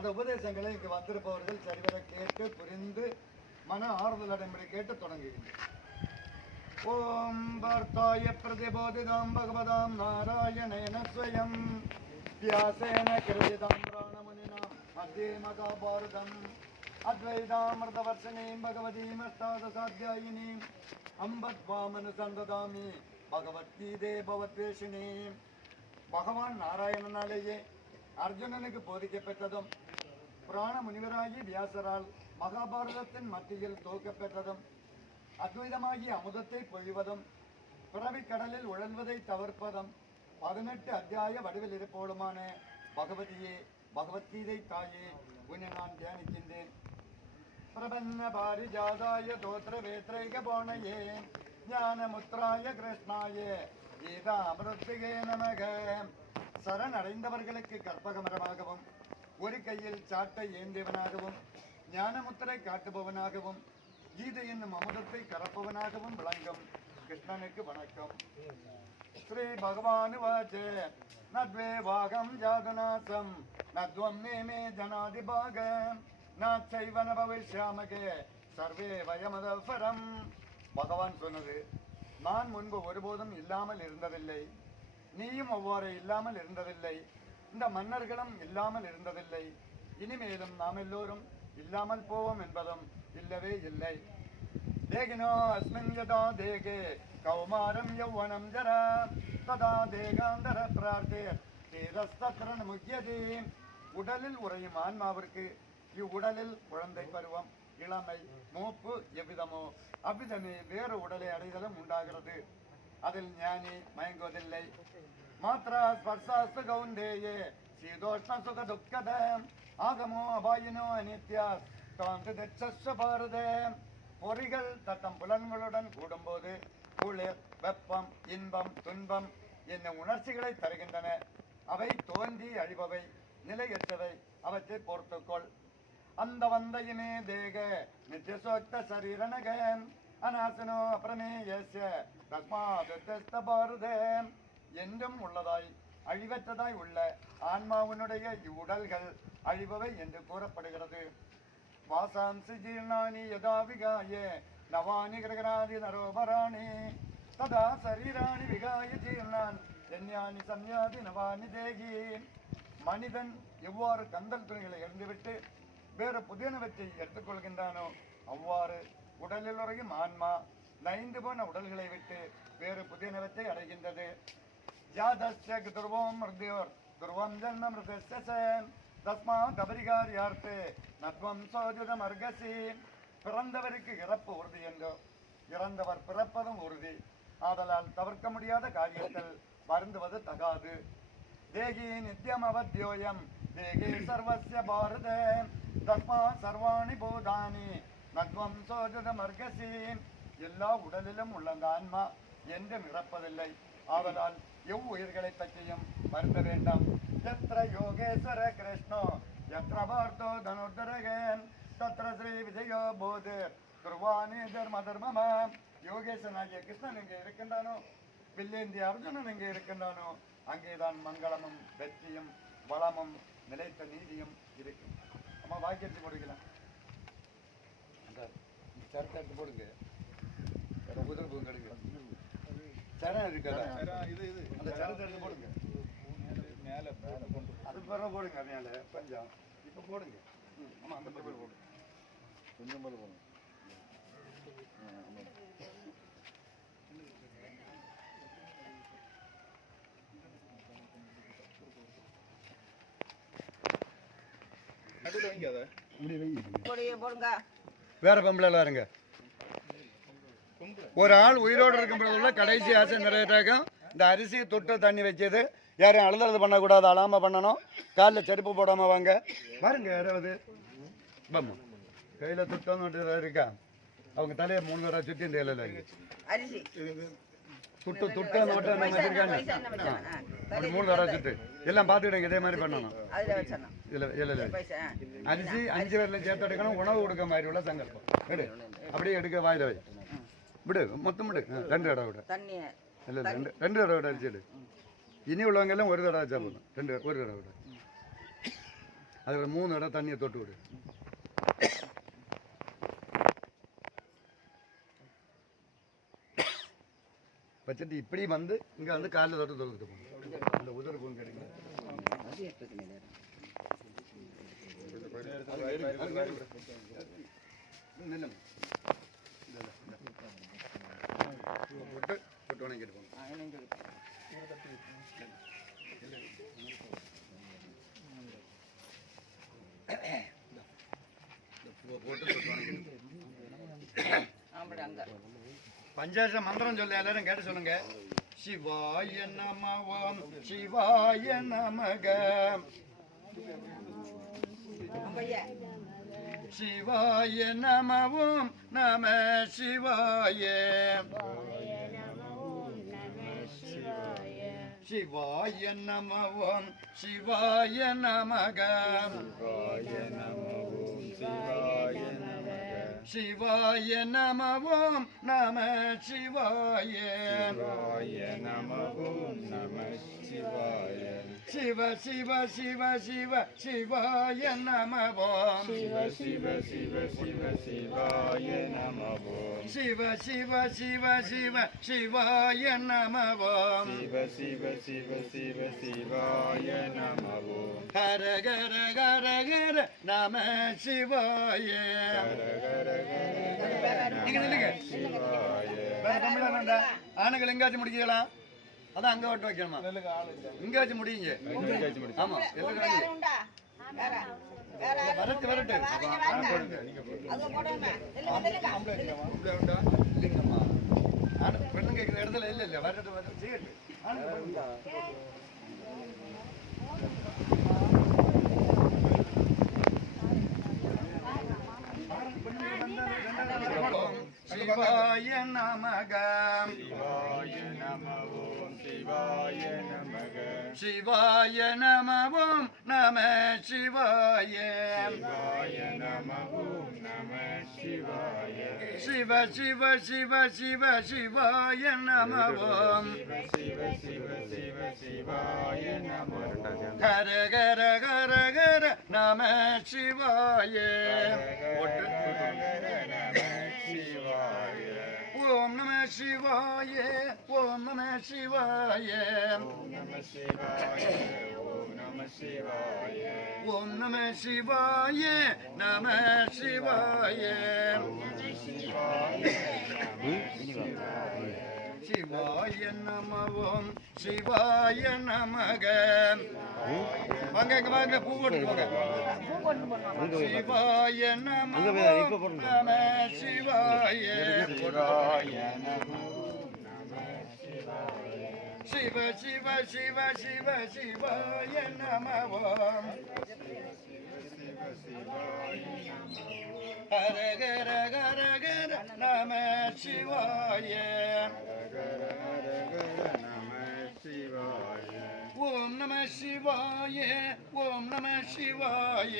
அந்த உபதேசங்களை இங்கு வந்திருப்பவர்கள் சரிவர கேட்டு புரிந்து மன ஆறுதல் அடைமுறை கேட்டு தொடங்குகின்றனர். ஓம் வார்த்தாய பிரதிபோதிதாம் பகவதாம் நாராயணேன ஸ்வயம் வியாசேன கிருதிதாம் பிராணமுனினாம் மத்தியே மகாபாரதம் அத்வைதாமிருதவர்ஷிணீம் பகவதீம் அஷ்டாதசாத்தியாயினீம் அம்பத்வாமனுசந்ததாமி பகவத்கீதே பவத்வேஷிணீம். பகவான் நாராயணனாலேயே அர்ஜுனனுக்கு போதிக்கப்பெற்றதும் புராண முனிவராகி வியாசரால் மகாபாரதத்தின் மத்தியில் தோக்கப்பெற்றதும் அத்வைதமாகிய அமுதத்தை பொழிவதும் பிறவி கடலில் உழல்வதை தவிர்ப்பதும் 18 அத்தியாய வடிவில் இருப்போளுமான பகவதியே பகவத்கீதை தாயே உன்னை நான் தியானிக்கின்றேன். பிரபன்ன பாரிஜாதாய தோத்ர வேத்ரைக போனையே ஞானமுத்ராய கிருஷ்ணாய கீதாமிருத்திகே நமக. சரணடைந்தவர்களுக்கு கற்பகமரமாகவும் ஒரு கையில் சாட்டை ஏந்தியவனாகவும் ஞானமுத்திரை காட்டுபவனாகவும் கீதை என்னும் அமுதத்தை கறப்பவனாகவும் விளங்கும் கிருஷ்ணனுக்கு வணக்கம். ஸ்ரீ பகவான் வாச்சே நத்வே வாகம் ஜாதுநாசம் நத்வம் நேமே ஜனாதிபாக நாச்சைவன பவிஷ்யாமகே சர்வே வயமதபரம். பகவான் சொன்னது, நான் முன்பு ஒருபோதும் இல்லாமல் இருந்ததில்லை, நீயும் அவ்வாறு இல்லாமல் இருந்ததில்லை, இந்த மன்னர்களும் இல்லாமல் இருந்ததில்லை, இனிமேலும் நாம் எல்லோரும் இல்லாமல் போவோம் என்பதும் இல்லவே இல்லை. தேகினோ அஸ்மின் யதா தேகே கௌமாரம் யௌவனம் ஜரா ததா தேகாந்தர பிரார்த்தே தேதஸ்தத்ரன் முக்கியதே. உடலில் உறையும் ஆன்மாவிற்கு இவ்வுடலில் குழந்தை பருவம், இளமை, மூப்பு எவ்விதமோ அவ்விதமே வேறு உடலை அடைதலும் உண்டாகிறது. அதில் ஞானி மயங்குவதில்லை. மாத்ரா ஸ்பர்சாஸ்து கௌந்தேயே சீதோஷ்ண சுக துக்கத ஆகமோ அபாயினோ அனித்யா தாந்து தச்சஸ்வ பாரதே. பொறிகள் தத்தம் புலன்களுடன் கூடும்போது குளிர், வெப்பம், இன்பம், துன்பம் என்னும் உணர்ச்சிகளை தருகின்றன. அவை தோன்றி அழிபவை, நிலையற்றவை, அவற்றை பொறுத்துக்கொள். அந்த வந்தையுமே தேக நித்தியசோக்த சரீரனக அநாசனோ அப்ரமேயஸ்ய தஸ்மாத் பாரதே. என்றும் உள்ளதாய் அழிவற்றதாய் உள்ள ஆன்மாவினுடைய இவ்வுடல்கள் அழிபவை என்று கூறப்படுகிறது. வாசாம்சி ஜீர்ணானி யதா விகாயே நவானி கிரகணாதி நரோபராணி ததா சரீராணி விகாய ஜீர்ணான் என்யானி சம்யாதி நவானி தேகி. மனிதன் எவ்வாறு கந்தல் துணிகளை எறிந்துவிட்டு வேறு புதியனவற்றை எடுத்துக்கொள்கின்றானோ அவ்வாறு உடலில் உறையும் ஆன்மா நைந்து போன உடல்களை விட்டு வேறு புதியனவற்றை அடைகின்றது. ஜாதஸ்ய துர்வம் மிருத்யோர் துர்வம் ஜன்ம மிருதஸ்ய தஸ்மாத் அபரிகாரியார்த்தே நத்வம் சோஜுதம் அர்கசி. பிறந்தவருக்கு இறப்பு உறுதி என்றோ இறந்தவர் பிறப்பதும் உறுதி. ஆதலால் தவிர்க்க முடியாத காரியத்தில் வருந்துவது தகாது. தேகி நித்யம் அவத்யோயம் தேகி சர்வஸ்ய பாரதே தஸ்மாத் சர்வாணி பூதானி நத்வம் சோஜுதம் அர்கசி. எல்லா உடலிலும் உள்ள அந்த ஆன்மா என்றும் இறப்பதில்லை. ஆதலால் எவ்வுயிர்களை பற்றியும் வருந்த வேண்டாம். யத்ர யோகேஸ்வர கிருஷ்ணோ யத்ர பார்த்தோ தனுர்தரகன் தத்ர ஸ்ரீ விஜயோ போது துர்வானி தர்ம தர்மமா. யோகேசனாகிய கிருஷ்ணன் எங்கே இருக்கின்றானோ, வில்லேந்திய அர்ஜுனன் எங்கே இருக்கின்றானோ, அங்கேதான் மங்களமும் வெற்றியும் வளமும் நிலைத்த நீதியும் இருக்கும். அம்மா வாக்கியத்தை போடுக்கலாம், சரத்தை எடுத்து போடுங்க. உதிர்ப்பு கிடைக்கும் சரம் இருக்காது, அந்த சரத்தை எடுத்து போடுங்க. அது பிறகு போடுங்க, மேலே கொஞ்சம் இப்போ போடுங்க. ஆமாம், அந்த பேர் போடுங்க, கொஞ்சம் போல போடுங்க. வேற பொம்பளை இருங்க. ஒரு ஆள் உயிரோடு இருக்கும்போது கடைசி ஆசை நிறைவேற்றாக்கும் இந்த அரிசி தொட்டு தண்ணி வச்சது. யாரும் அழுதழுது பண்ணக்கூடாது, அழாமல் பண்ணணும். காலில் செருப்பு போடாமல் வாங்க. பாருங்க, யாராவது பம்மா கையில் துட்டோன்னு இருக்கா, அவங்க தலையை 3 தடவை சுற்றி இந்த இலையில துட்டு துட்டு நோட்டம் வச்சிருக்காங்க. அப்படி 3 தடவை சுட்டு எல்லாம் பார்த்துக்கிடுங்க. இதே மாதிரி பண்ணணும். இதில் அரிசி 5 பேரில் சேர்த்து எடுக்கணும். உணவு கொடுக்க மாதிரி உள்ள சங்கல்பம் எடு. அப்படியே எடுக்க வாயில வை, விடு, மொத்தம் விடு. 2 தடவை விட இல்லை, 2 தடவை விட அரிசி எடு. இனி உள்ளவங்க எல்லாம் 1 தடவை வச்சா போதும். 1 தடவை விட. அதில் 3 இடம் தண்ணியை தொட்டு விடு. வச்சுட்டு இப்படி வந்து இங்கே வந்து காலில் தொட்டு தொழுது போகணும். இந்த உதறு போன் கிடைக்கும். போட்டு போட்டு வணங்கிட்டு போகணும். பஞ்சாட்சர மந்திரம் சொல்ல எல்லாரும் கேட்டு சொல்லுங்க. சிவாய நமவோம் சிவாய நமக சிவாய நமவோம் நம சிவாய சிவாய நமவோம் சிவாய நமக சிவாய நமவோம் நம சிவாய சிவ சிவ சிவ சிவ சிவாய நமவோம் சிவ சிவ சிவ சிவ சிவாய நமவோம் சிவ சிவ சிவ சிவ சிவாய நமவோம் சிவ சிவ சிவ சிவ சிவாய நமவோம் ஹர ஹர ஹர ஹர நம சிவாய ஆணுகள் எங்காச்சும் முடிக்கலாம். அதான் அங்க ஓட்டு வைக்கணுமா? இங்காச்சும் முடியுங்க. ஆமா வரட்டு வரட்டு இல்லைங்கம்மா. பெண்ணு கேட்கிற இடத்துல இல்ல இல்ல வரட்டு வரட்டு செய்யட்டு. சிவாய நமக சிவாய நமவோம் சிவாய நமக சிவாய நமவோம் நம சிவாய சிவாய நமவோம் நம சிவாய சிவ சிவ சிவ சிவ சிவாய நமவோம் சிவ சிவ சிவ சிவாய நமவோம் ஹர ஹர ஹர ஹர நம சிவாய ஓம் நம சிவாய ஓம் நம சிவாய ஓம் நம சிவாய ஓம் நம சிவாய ஓம் நம சிவாய நம சிவாய சிவாய நம ஓம் சிவாய நமக வாங்க வாங்க பூ போட்டு போங்க சிவாய நம நம சிவாய சிவ சிவ சிவ சிவ சிவாய நம ஹர ஹர ஹர ஹர நம சிவாய ஓம் நம சிவாய ஓம் நம சிவாய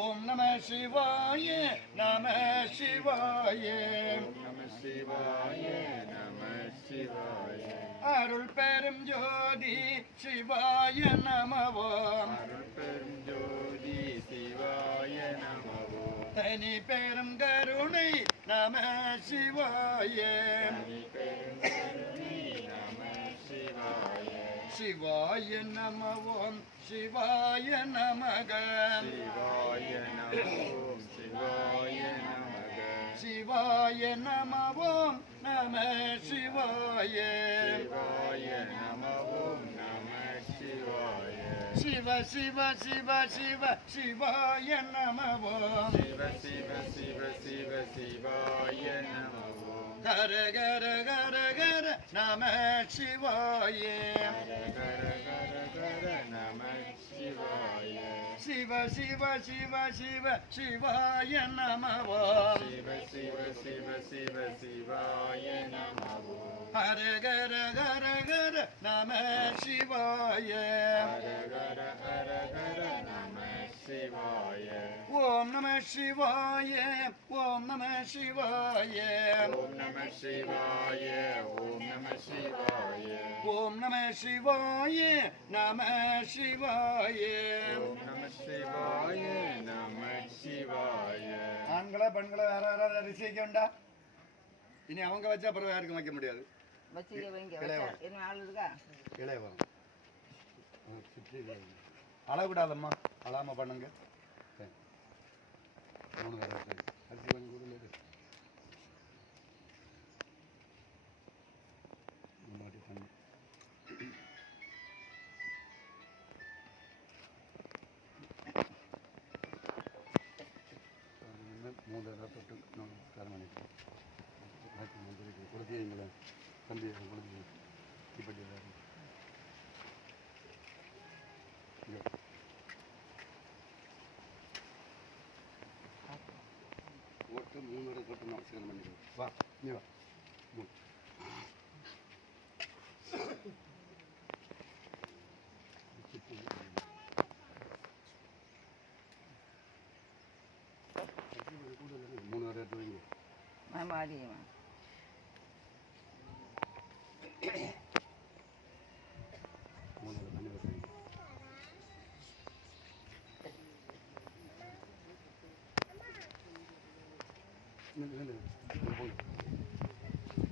ஓம் நம சிவாய நம சிவாய அருள் பெரும் ஜோதி சிவாய நமவோம் தனி பெரும் கருணை நம சிவாய சிவாய நமவோம் சிவாய நமக சிவாய நமவோம் நம சிவாய சிவ சிவ சிவ சிவ சிவாய நமவோம் சிவ சிவ சிவ சிவ சிவாய நமவோம் ஹர ஹர ஹர ஹர நம சிவாய நம சிவாய சிவ சிவ சிவ சிவ சிவாய நமவோம் சிவ சிவ சிவ சிவ சிவாய நமவோம் ஹர ஹர ஹர ஹர நம சிவாய ஹர ஹர ஹர ஹர நம சிவாய ஓம் நம சிவாய ஓம் நம சிவாய ஓம் நம சிவாய ஓம் நம சிவாய ஓம் நம சிவாய நம சிவாய ஓம் நம சிவாய நம சிவாய. ஆண்களா பெண்களா யாராவது அரிசி வைக்க வேண்டா? இனி அவங்க வச்சா அப்புறம் யாருக்கும் வைக்க முடியாது. இளையவரம் அளவிடாதம்மா, அழாம பண்ணுங்க. 3 அரிசி கொஞ்சம் கொடுங்க. மாட்டி தண்ணி 3 தொட்டு நமஸ்காரம் பண்ணிக்கிறோம். கொடுத்தீங்களா தம்பி? கொடுத்தீங்க இப்படி எல்லாரும் ஓட்டு 3 தொட்டு நமஸ்காரம் பண்ணிக்கிறோம். வா நீ வா.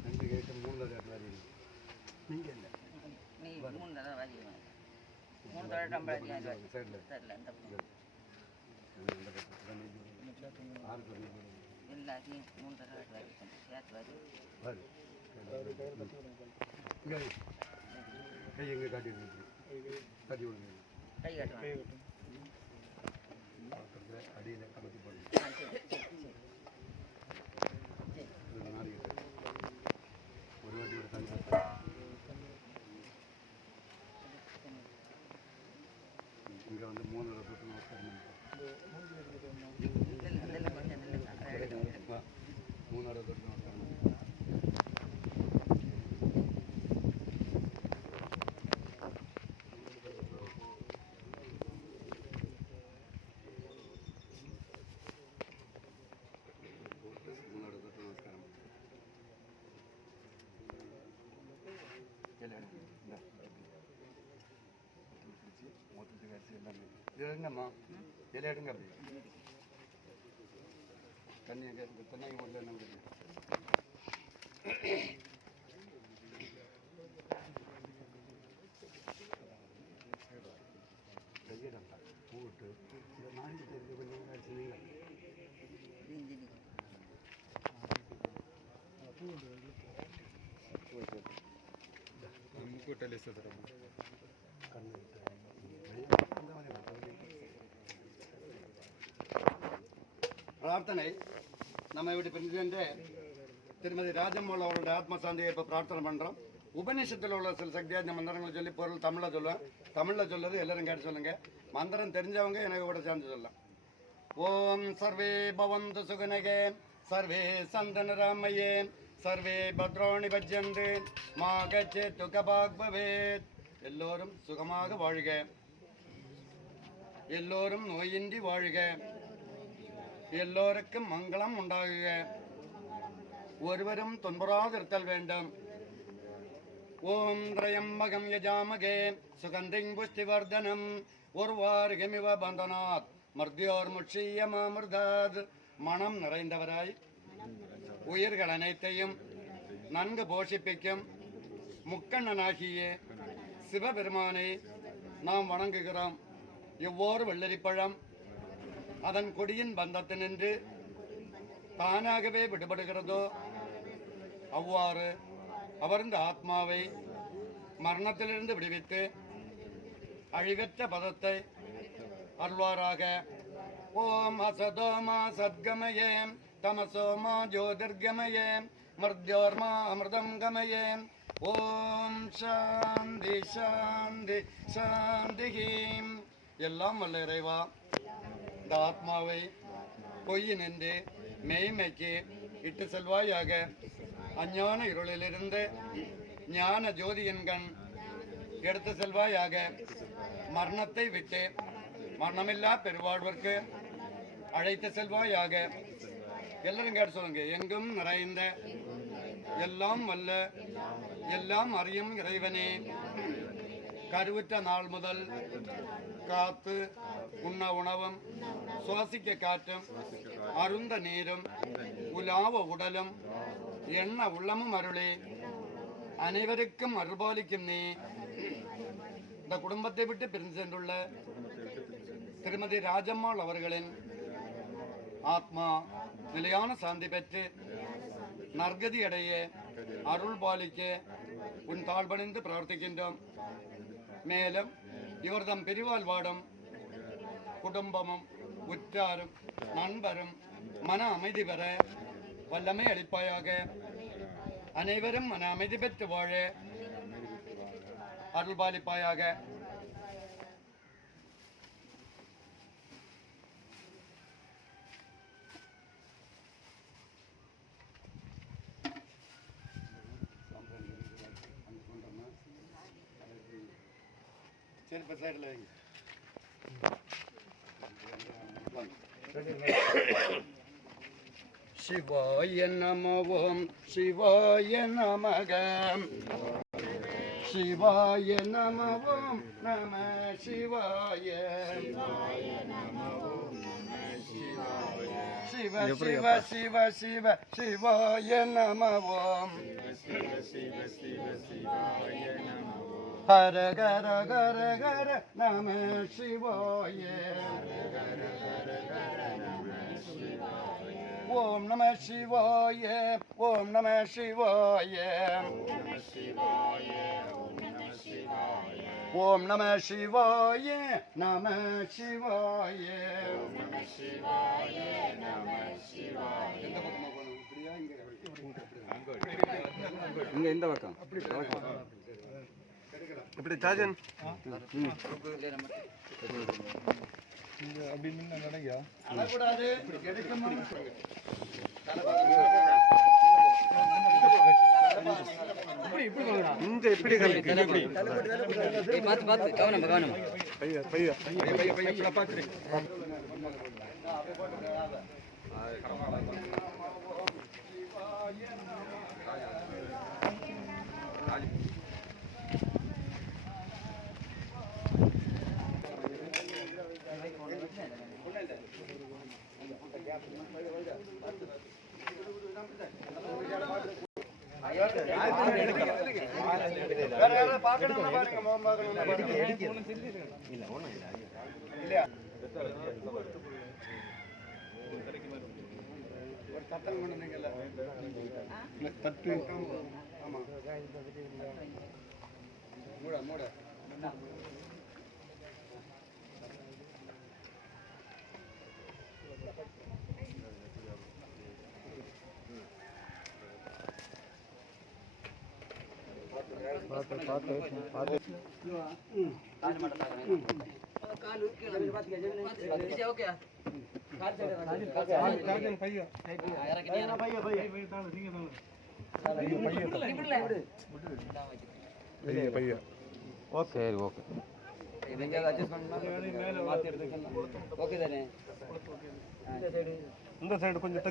ரெண்டு கேட்டு 3 ரேட் வரி நீங்கள் இல்லை நீ 3 தடவை வாங்கி 3 தடவை டம்பர் சைடில் எல்லாத்தையும் 3 தடவை வாங்கி சேர்த்து வாங்கி வரி கை எங்கே காட்டி காட்டி விடுங்க. கை காட்டுவாங்க அடியில் கமத்தி போடுங்க. ஒரு வாட்டி ஒரு தண்ணி இங்கே வந்து 3 தொட்டு நமஸ்காரம் 3 தொட்டு நமஸ்காரம். எடுங்கம்மா, இலை எடுங்க. அப்படி தண்ணி தண்ணி போட்டு என்ன முடியும்? கையிடா போட்டு இந்த நாளைக்கு தெரிஞ்ச கொஞ்சம் நீங்கள் ಮುಕ್ಕೋಟಲ್ಲಿ ಸದರ பிரார்த்தனை நம்ம இப்படி பிரசிடென்ட் திருமதி ராஜம்மாள் அவருடைய ஆத்ம சாந்தியை இப்போ பிரார்த்தனை பண்ணுறோம். உபநிஷத்தில் உள்ள சில சக்தியாக மந்திரங்களை சொல்லி பொருள் தமிழில் சொல்லுவேன். தமிழில் சொல்லுறது எல்லாரும் கேட்டு சொல்லுங்க. மந்திரம் தெரிஞ்சவங்க எனக்கு கூட சேர்ந்து சொல்லலாம். ஓம் சர்வே பவந்து சுகுனகே சர்வே சந்தனராமயே சர்வே பத்ராணி பஜ்யந்து மாகச்சே துகபாக் பவேத். எல்லோரும் சுகமாக வாழ்க, எல்லோரும் நோயின்றி வாழ்க, எல்லோருக்கும் மங்களம் உண்டாகுக, ஒருவரும் துன்புறாதிருத்தல் வேண்டும். ஓம் திரையம்பகம் யஜாமகே சுகந்திங் புஷ்டிவர்தனம் ஒருவாருகமிவ பந்தனாத் மர்த்தியோர் முட்சியமாமிர்தாத். மனம் நிறைந்தவராய் உயிர்கள் அனைத்தையும் நன்கு போஷிப்பிக்கும் முக்கண்ணனாகிய சிவபெருமானை நாம் வணங்குகிறோம். எவ்வோறு வெள்ளரிப்பழம் அதன் கொடியின் பந்தத்தினின்று தானாகவே விடுபடுகிறதோ அவ்வாறு அவர் இந்த ஆத்மாவை மரணத்திலிருந்து விடுவித்து அழிவற்ற பதத்தை அருள்வாராக. ஓம் அசதோமா சத்கமயே தமசோமா ஜோதிர்கமயே மர்த்யோர்மா அமிர்தம் கமயே. ஓம் சாந்தி சாந்தி சாந்தி. எல்லாம் வல்ல இறைவா, இந்த ஆத்மாவை பொய்யினின்று மெய்மைக்கு இட்டு செல்வாயாக. அஞ்ஞான இருளிலிருந்து ஞான ஜோதியின் கண் எடுத்து செல்வாயாக. மரணத்தை விட்டு மரணமில்லா பெருவாழ்விற்கு அழைத்து செல்வாயாக. எல்லாரும் கேட்டு சொல்லுங்க. எங்கும் நிறைந்த எல்லாம் வல்ல எல்லாம் அறியும் இறைவனே, கருவுற்ற நாள் முதல் காத்து உண்ண உணவும் சுவாசிக்க காற்றும் அருந்த நீரும் உலாவ உடலும் எண்ண உள்ளமும் அருளே அனைவருக்கும் அருள்பாலிக்கும் நீ. இந்த குடும்பத்தை விட்டு பிரிந்து சென்றுள்ள திருமதி ராஜம்மாள் அவர்களின் ஆத்மா நிலையான சாந்தி பெற்று நற்கதி அடைய அருள் பாலிக்க உன் தாழ்பணிந்து பிரார்த்திக்கின்றோம். மேலும் இவர்தம் பிரிவால் வாடும் குடும்பமும் உற்றாரும் நண்பரும் மன அமைதி பெற வல்லமை அளிப்பாயாக. அனைவரும் மன அமைதி பெற்று வாழ அருள் பாலிப்பாயாக. சரி, இப்போ சைடில் வைங்க. சிவாய நமவோம் சிவாய நமக சிவாய நமவோம் நம சிவாய சிவ சிவ சிவ சிவ சிவாய நமவோம் ஹர ஹர ஹர ஹர நம சிவாய ஓம் நம சிவாய ஓம் நம சிவாய ஓம் நம சிவாய நம சிவாய. இங்க இந்த பக்கம் இப்படி சார்ஜன் அப்படி நின்று நடங்க. அழக்கூடாது. இப்படி பார்த்து கவனம் கவனம். பையா பையா பையா பையா பார்த்து பார்க்கணும் பாருங்க. மோகம் பார்க்கணும் இல்லையா? ஒரு தட்டம் கொண்டு வந்தீங்கல்ல, தட்டு. ஆமா, மூட மூட. இந்த சைடு கொஞ்சம்